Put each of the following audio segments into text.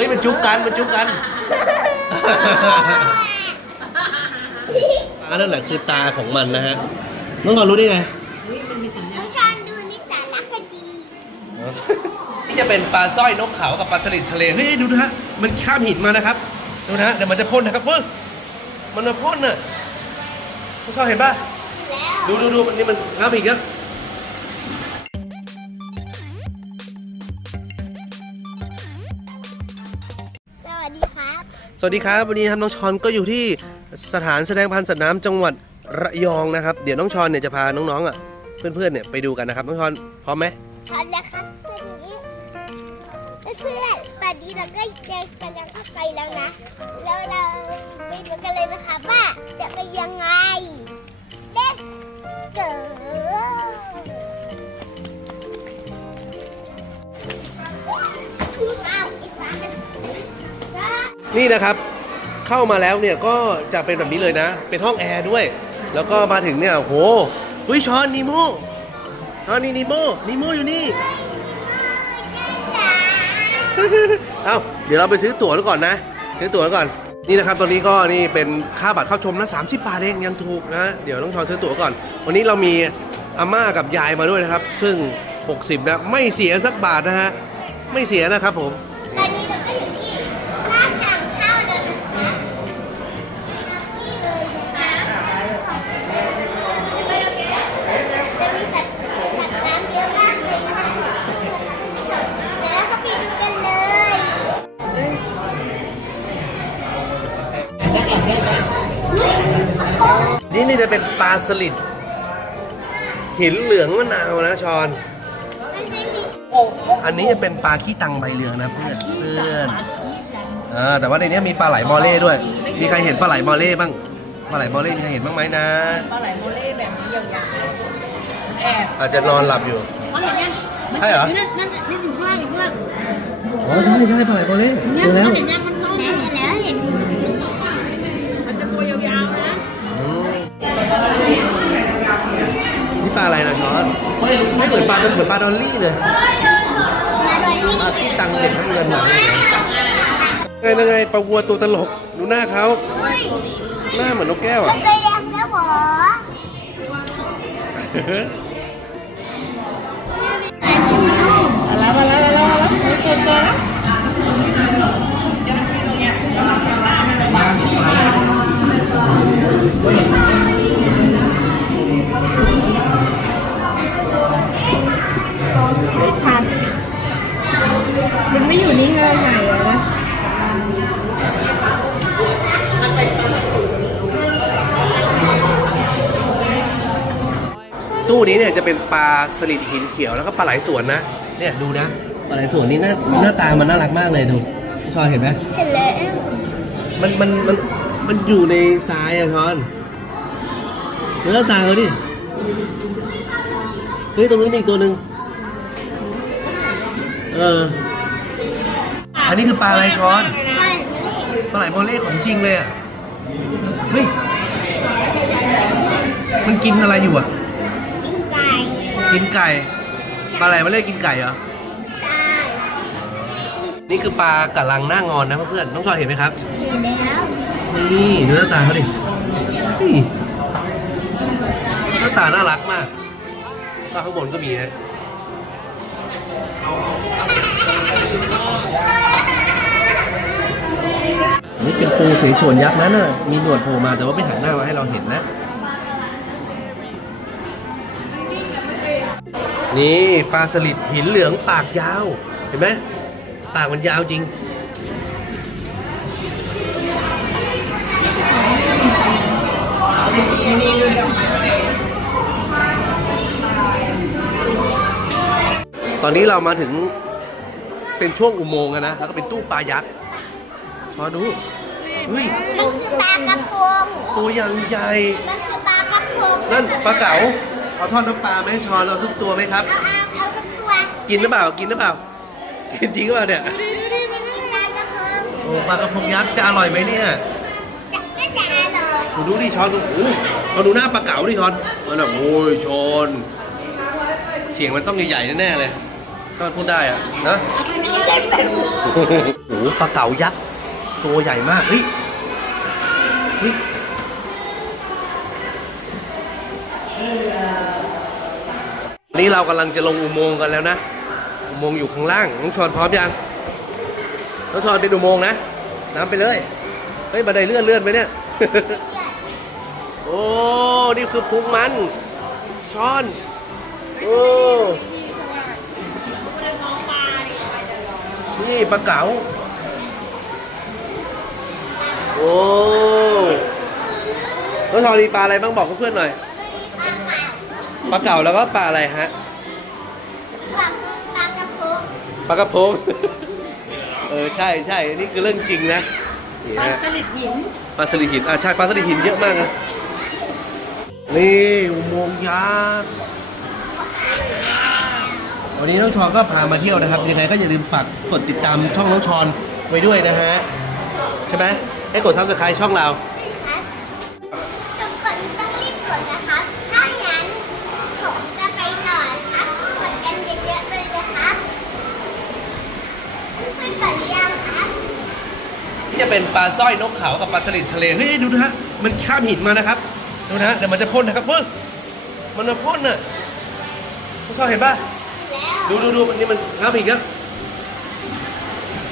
ฮ้ยมันจุ๊บกันมันจุ๊บกันอันนั่นแหละคือตาของมันนะฮะน้องกอนรู้ได้ไงเฮ้ยมันมีสัญญาณ ชอนดูนิสารักคดี นี่จะเป็นปลาสร้อยนกเขากับปลาสลิดทะเลเฮ้ยดูนะฮะมันข้ามหินมานะครับดูนะฮะเดี๋ยวมันจะพ่นนะครับเฮ้ยมันมาพ่นน่ะพวกเขาเห็นป่ะแล้ว ดูดูดูมันนี่มันข้ามหินแล้ว สวัสดีครับ วันนี้ครับน้องชอนก็อยู่ที่สถานแสดงพันธุ์สัตว์น้ำจังหวัดระยองนะครับ เดี๋ยวน้องชอนเนี่ยจะพาน้องๆอะเพื่อนๆเนี่ยไปดูกันนะครับน้องชอนพร้อมไหมพร้อมแล้วครับเพื่อนนี้เพื่อนๆตอนนี้เราก็เจอกำลังเข้าไปแล้วนะแล้วเราไปดูกันเลยนะคะว่าจะไปยังไง Let's go อ้ นี่นะครับเข้ามาแล้วเนี่ยก็จะเป็นแบบนี้เลยนะ เป็นห้องแอร์ด้วย แล้วก็มาถึงเนี่ยโหเฮ้ยชอนนีโมชอนนี่นีโมนีโมอยู่นี่เอ้าเดี๋ยวเราไปซื้อตั๋วแล้วก่อนนะ ซื้อตั๋วก่อน นี่นะครับ ตอนนี้ก็นี่เป็นค่าบัตรเข้าชมนะ30บาทเองยังถูกนะ เดี๋ยวต้องชอนซื้อตั๋วก่อน วันนี้เรามีอาม่ากับยายมาด้วยนะครับ ซึ่ง 60นะไม่เสียสักบาทนะฮะ ไม่เสียนะครับผม นี่นี่จะเป็นปลาสลิดหินเหลืองมะนาวนะชอน อันนี้จะเป็นปลาขี้ตังใบเหลืองนะเพื่อนเพื่อนเออแต่ว่าในนี้มีปลาไหลมอเล่ด้วย มีใครเห็นปลาไหลมอเล่บ้างปลาไหลมอเล่มีใครเห็นบ้างไหมนะปลาไหลโมเล่แบบนี้ยาวๆแอบอาจจะนอนหลับอยู่เขาเห็นยังมันใช่เหรอนั่นนั่นนั่นอยู่ข้างล่างอยู่ข้างล่างอ๋อใช่ใช่ปลาไหลมอเล่เนี่ยเจอแล้วเขาเห็นยังมันเข้าเห็นแล้วเห็นมันจะตัวยาวๆนะ นี่ปลาอะไรนะชอนไม่เหมือนปลาเหมือนปลาดอลลี่เลยมาดอยลี่ปลาขี้ตังเด็กน้ำเงินหลังไงนั่นไงปลาวัวตัวตลกดูหน้าเขาหน้าเหมือนนกแก้วรอะถไฟแดงแล้วเหรอมาแล้วมาแล้วมาแล้วมาแล้วตัวตัวแล้ว ไม่ชัด มันไม่อยู่นิ่งแล้วไงอะนะตู้นี้เนี่ยจะเป็นปลาสลิดหินเขียวแล้วก็ปลาไหลสวนนะ เนี่ยดูนะปลาไหลสวนนี่หน้าหน้าตามันน่ารักมากเลยดูชอนเห็นไหมเห็นแล้วมันมันมันมันอยู่ในทรายอะชอนดูหน้าตาเขาดิเฮ้ยตรงนู้นมีอีกตัวหนึ่ง เออ อันนี้คือปลาอะไรชอนปลาไหลโมเล่ของจริงเลยอะเฮ้ยมันกินอะไรอยู่อะ กินไก่กินไก่ปลาไหลโมเล่กินไก่เหรอใช่นี่คือปลากะลังหน้างอนนะเพื่อนๆน้องชอยเห็นไหมครับเห็นแล้วนี่ดูหน้าตาเขาดินี่หน้าตาน่ารักมากก็ข้างบนก็มีนะ นี่เป็นปูเสฉวนยักษ์นั้นน่ะ มีหนวดโผล่มาแต่ว่าไม่หันหน้ามาให้เราเห็นนะ นี่ปลาสลิดหินเหลืองปากยาว เห็นไหมปากมันยาวจริง ตอนนี้เรามาถึงเป็นช่วงอุโมงค์นะ แล้วก็เป็นตู้ปลายักษ์ อดูเฮ้ยมันคือปลากระพงตัวอย่างใหญ่ มันคือปลากระพงนั่นปลาเก๋าเอาทอดน้ำปลาไหมชอนเราสักตัวไหมครับ เอาเอาเอาสักตัวกินหรือเปล่า กินหรือเปล่า กินจริงหรือเปล่าเนี่ยดูดูดูมันคือปลากระพงโอ้ปลากระพงยักษ์จะอร่อยไหมเนี่ยจะน่าจะอร่อยดูดูดิชอนดูโอ้เขาดูหน้าปลาเก๋าดิชอนมันแบบโอ้ยชอนเสียงมันต้องใหญ่ๆแน่ๆเลยถ้ามันพูดได้อะนะ โอ้โหปลาเก๋ายักษ์ ตัวใหญ่มากเฮ้ยเฮ้ยนี่เรากำลังจะลงอุโมงค์กันแล้วนะ อุโมงค์อยู่ข้างล่าง น้องชอนพร้อมยัง น้องชอนเป็นอุโมงค์นะ น้ำไปเลย เฮ้ยบันไดเลื่อนเลื่อนไปเนี่ย โอ้ นี่คือพุงมันช้อน โอ้ นี่ปลาเก๋า โอ้แล้วทอนีปลาอะไรบ้างบอกเพื่อนๆหน่อย ปลาเก๋าแล้วก็ปลาอะไรฮะกับปลากระพงปลากระพง เออใช่ใช่นี่คือเรื่องจริงนะนี่ปลาฮะสลิดหินปลาสลิดหินอะใช่ปลาสลิดหินเยอะมากนะ นี่อุโมงค์ยักษ์ วันนี้น้องชอนก็พามาเที่ยวนะครับ ยังไงก็อย่าลืมฝากกดติดตามช่องน้องชอนไว้ด้วยนะฮะ ใช่ไหม ให้กดซับสไครต์ช่องเราครับทุกคนต้องรีบกดนะครับ ถ้างั้นผมจะไปต่อครับ กดกันเยอะๆเลยนะครับเพื่อนๆกดหรือยังครับนี่จะเป็นปลาสร้อยนกเขากับปลาสลิดทะเล เฮ้ยดูนะฮะ มันข้ามหินมานะครับ ดูนะฮะเดี๋ยวมันจะพ่นนะครับเฮ้ยมันมาพ่นน่ะพวกเขาเห็นป่ะแล้วดูดูดูมันนี่มันข้ามหินแล้ว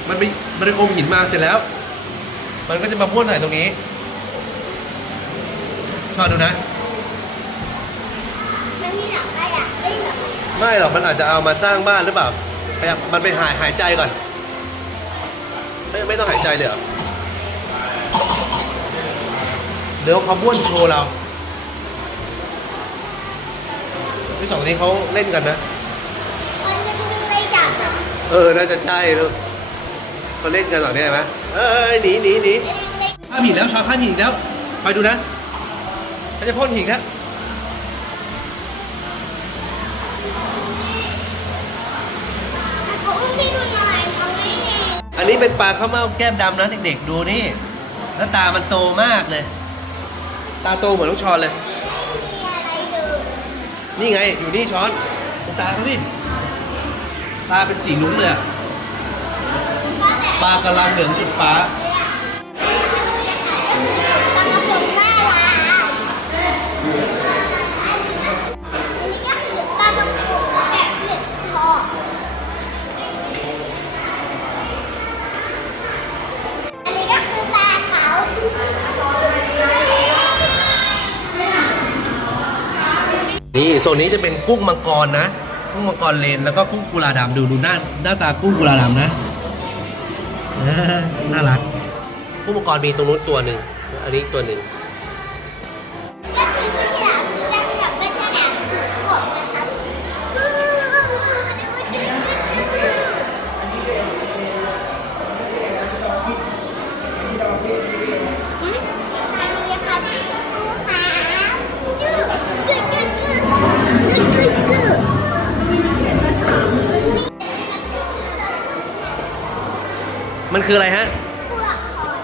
มันไปมันไปอมหินมาเสร็จแล้ว มันก็จะมาพ่นใส่ตรงนี้ชอบดูนะมันมีหนังอะไรอะไม่หรอกไม่หรอกมันอาจจะเอามาสร้างบ้านหรือเปล่าพยายามมันไปหายหายใจก่อน ไม่ไม่ต้องหายใจเลยเหรอเดี๋ยวเขาบ้วนโชว์เราที่สองนี้เขาเล่นกันนะ มันจะดึงเลยจับเออ น่าจะใช่ลูกเขาเล่นกันสองนี้ใช่ไหม เอ้ยหนีหนีหนีข้ามหินแล้วชาวข้ามหินอีกแล้วไปดูนะเขาจะพ่นหินแล้วอ้ยพี่ดูหน่อยเขาไม่เห็นอันนี้เป็นปลาข้าวเม่าแก้มดำนะเด็กๆดูนี่แล้วตามันโตมากเลย ตาโตเหมือนลูกช้อนเลย นี่ไงอยู่นี่ช้อนตาเขาดิตาเป็นสีลุ้งเลยอะ ปลากระลังเหลืองสุดฟ้า ปลากระพงน่ารักอันนี้ก็คือปลากระพงแบบเหนึ่งคออันนี้ก็คือปลาเก๋านี่โซนนี้จะเป็นกุ้งมังกรนะ กุ้งมังกรเลนแล้วก็กุ้งกุลาดำดูดูหน้าหน้าตากุ้งกุลาดำนะ น่ารัก ผู้ประกอบมีตรงนู้นตัวหนึ่งอันนี้ตัวหนึ่ง คืออะไรฮะพวกหอย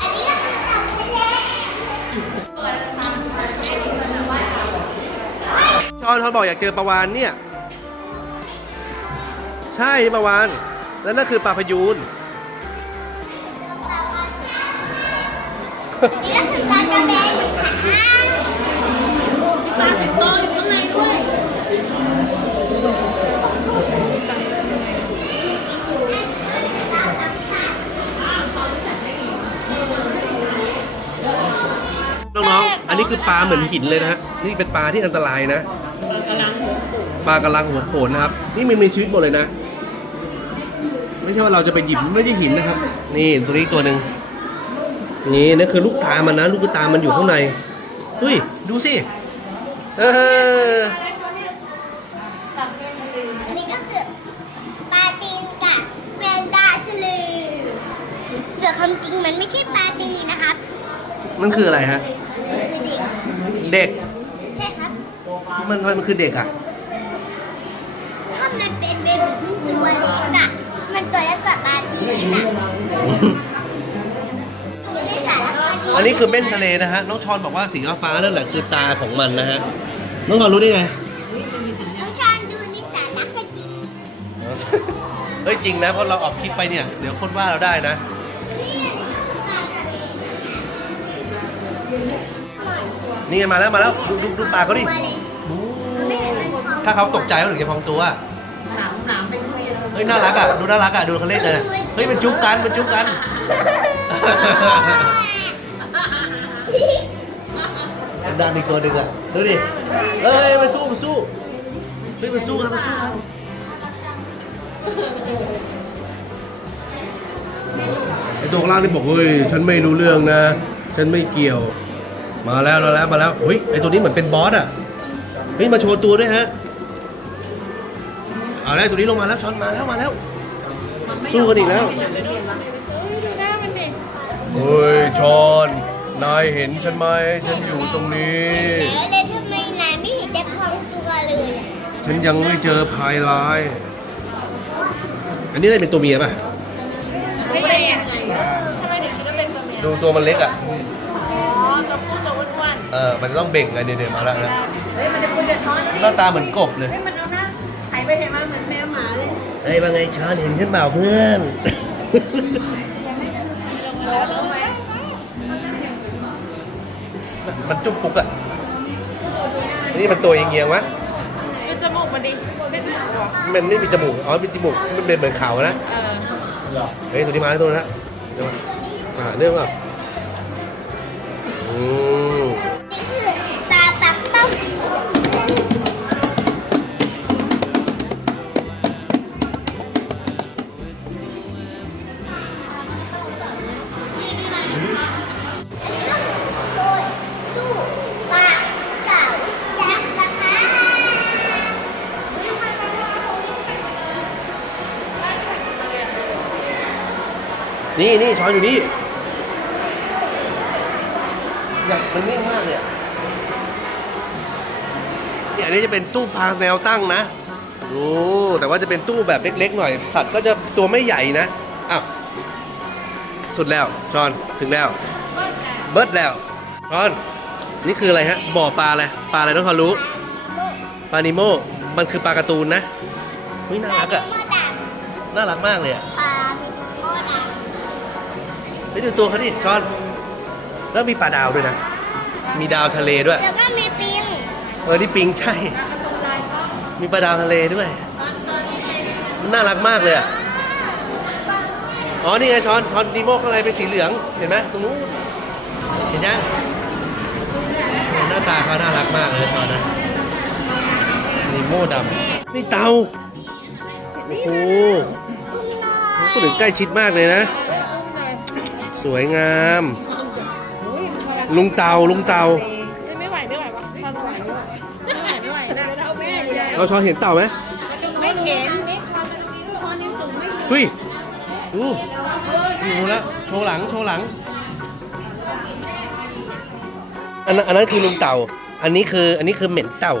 อันนี้ก็คือเต่าทะเลจอนเขาบอกอยากเจอปลาวานเนี่ย ใช่ปลาวานแล้วนั่นคือปลาพยูนนี่ก็คือปลากระเบนค่ะ ปลาสิงโตอยู่ข้างในด้วย น้องๆ อันนี้ คือปลาเหมือนหินเลยนะฮะนี่เป็นปลาที่อันตรายนะปลากระลังหัวโขกปลากระลังหัวโขนนะครับ นี่มันมีชีวิตหมดเลยนะ ไม่ใช่ว่าเราจะไปหยิบไม่ใช่หินนะครับ นี่ตัวนี้ตัวหนึ่งนี่นั่นคือลูกตามันนะ ลูกตามันอยู่ข้างในเฮ้ยดูสิเอออันนี้ก็คือปลาตีนกับแมงดาทะเลแต่ความจริงมันไม่ใช่ปลาตีนนะครับ มันคืออะไรฮะคือเด็ก เด็ก ใช่ครับมันมันคือเด็กอะ ก็มันเป็นเบบีเพิ่งตัวเล็กอะมันตัวเล็กกว่าปลาตีนอะดูในสารคดีอันนี้คือเม่นทะเลนะฮะ น้องชอนบอกว่าสีฟ้าๆนั่นแหละคือตาของมันนะฮะ น้องชอนรู้ได้ไง น้องชอนดูเฮ้ยจริงนะเพราะเราออกคลิปไปเนี่ย เดี๋ยวคนว่าเราได้นะ นี่ไงมาแล้วมาแล้วดูดูดูปากเขาดิมาเลยโอ้ถ้าเขาตกใจเขาถึงจะพองตัวหนามหนามเป็นเยเฮ้ยน่ารักอะดูน่ารักอะดูเขาเล่นเลยเฮ้ยมันจุ๊บกันมันจุ๊บกันดันอีกตัวหนึ่งอะดูดิเอ้ยมันสู้มันสู้เฮ้ยมันสู้ครับมันสู้ครับไอตัวข้างล่างนี่บอกเฮ้ยฉันไม่รู้เรื่องนะ ฉันไม่เกี่ยว มาแล้วมาแล้วมาแล้วเฮ้ยไอตัวนี้เหมือนเป็นบอสอะเฮ้ยมาโชว์ตัวด้วยฮะเอาแล้วตัวนี้ลงมาแล้วช้อนมาแล้วมาแล้ว สู้กันอีกแล้วดูหน้ามันดิเฮ้ยชอนนายเห็นฉันไหมฉันอยู่ตรงนี้ แล้วเลยทำไมนายไม่เห็นจะพองตัวเลยอะฉันยังไม่เจอภายร้าย อันนี้ได้เป็นตัวเมียป่ะ ไม่ได้ยังไงทำไมถึงคิดว่าเป็นตัวเมียดูตัวมันเล็กอะ เออมันต้องเบ่งกันเดี๋ยวๆมาแล้วนะๆเฮ้ยมันจะคุยกับช้อนหน้าตาเหมือนกบเลย เฮ้ยมันเอาหน้าไถไปไถมาเหมือนแมวหมาเลยเฮ้ยว่าไงช้อนเห็นฉันเปล่าเพื่อน แล้วรู้ไหมมันจุ๊บปุ๊กอะ นี่มันตัวเอียงๆวะดูจมูกมันดิไม่จมูกหรอมันไม่มีจมูก อ๋อ มีจมูกที่มันเป็นเหมือนเขานะ เออเฮ้ยตัวนี้มาแล้วตัวนั้นละเดี๋ยวมาอ่าเรื่องว่าอืม นี่นี่ช้อนอยู่นี่เนี่ยมันนิ่งมากเลยอะเนี่ยอันนี้จะเป็นตู้พาแนวตั้งนะดูแต่ว่าจะเป็นตู้แบบเล็ก ๆ หน่อย สัตว์ก็จะตัวไม่ใหญ่นะอ้าวสุดแล้วชอนถึงแล้ว เบิร์ดแล้วชอน นี่คืออะไรฮะบ่อปลาอะไรปลาอะไรน้องเขารู้ปลานิโมมันคือปลาการ์ตูนนะเฮ้ยน่ารักอะโมดังน่ารักมากเลยอะปลาโมดัง ไปดูตัวเขาดิชอน แล้วมีปลาดาวด้วยนะ มีดาวทะเลด้วย แล้วก็มีปิงเออนี่ปิงใช่ มีปลาดาวทะเลด้วยมันน่ารักมากเลยอะ อ๋อ นี่ไงช้อนช้อนดีโมข้างในเป็นสีเหลือง เห็นไหมตรงนู้น เห็นยังหน้าตาเขาน่ารักมากเลยช้อนนะนีโมดำนี่เตา โอ้โหอุ้มหน่อยพูดถึงใกล้ชิดมากเลยนะอุ้มเลย สวยงามอุ้ยลุงเตาลุงเตาไม่ไหวไม่ไหววะช้อนไหวไม่ไหวไม่ไหวไม่ไหวเท่าแม่อยู่แล้วเราช้อนเห็นเต่าไหมไม่เห็นช้อนนิ้วสูงไม่เห็นเฮ้ยดูดูแล้วโชว์หลังโชว์หลังอันนั้นอันนั้นคือลุงเต่า อันนี้คืออันนี้คือเหม็นเต่า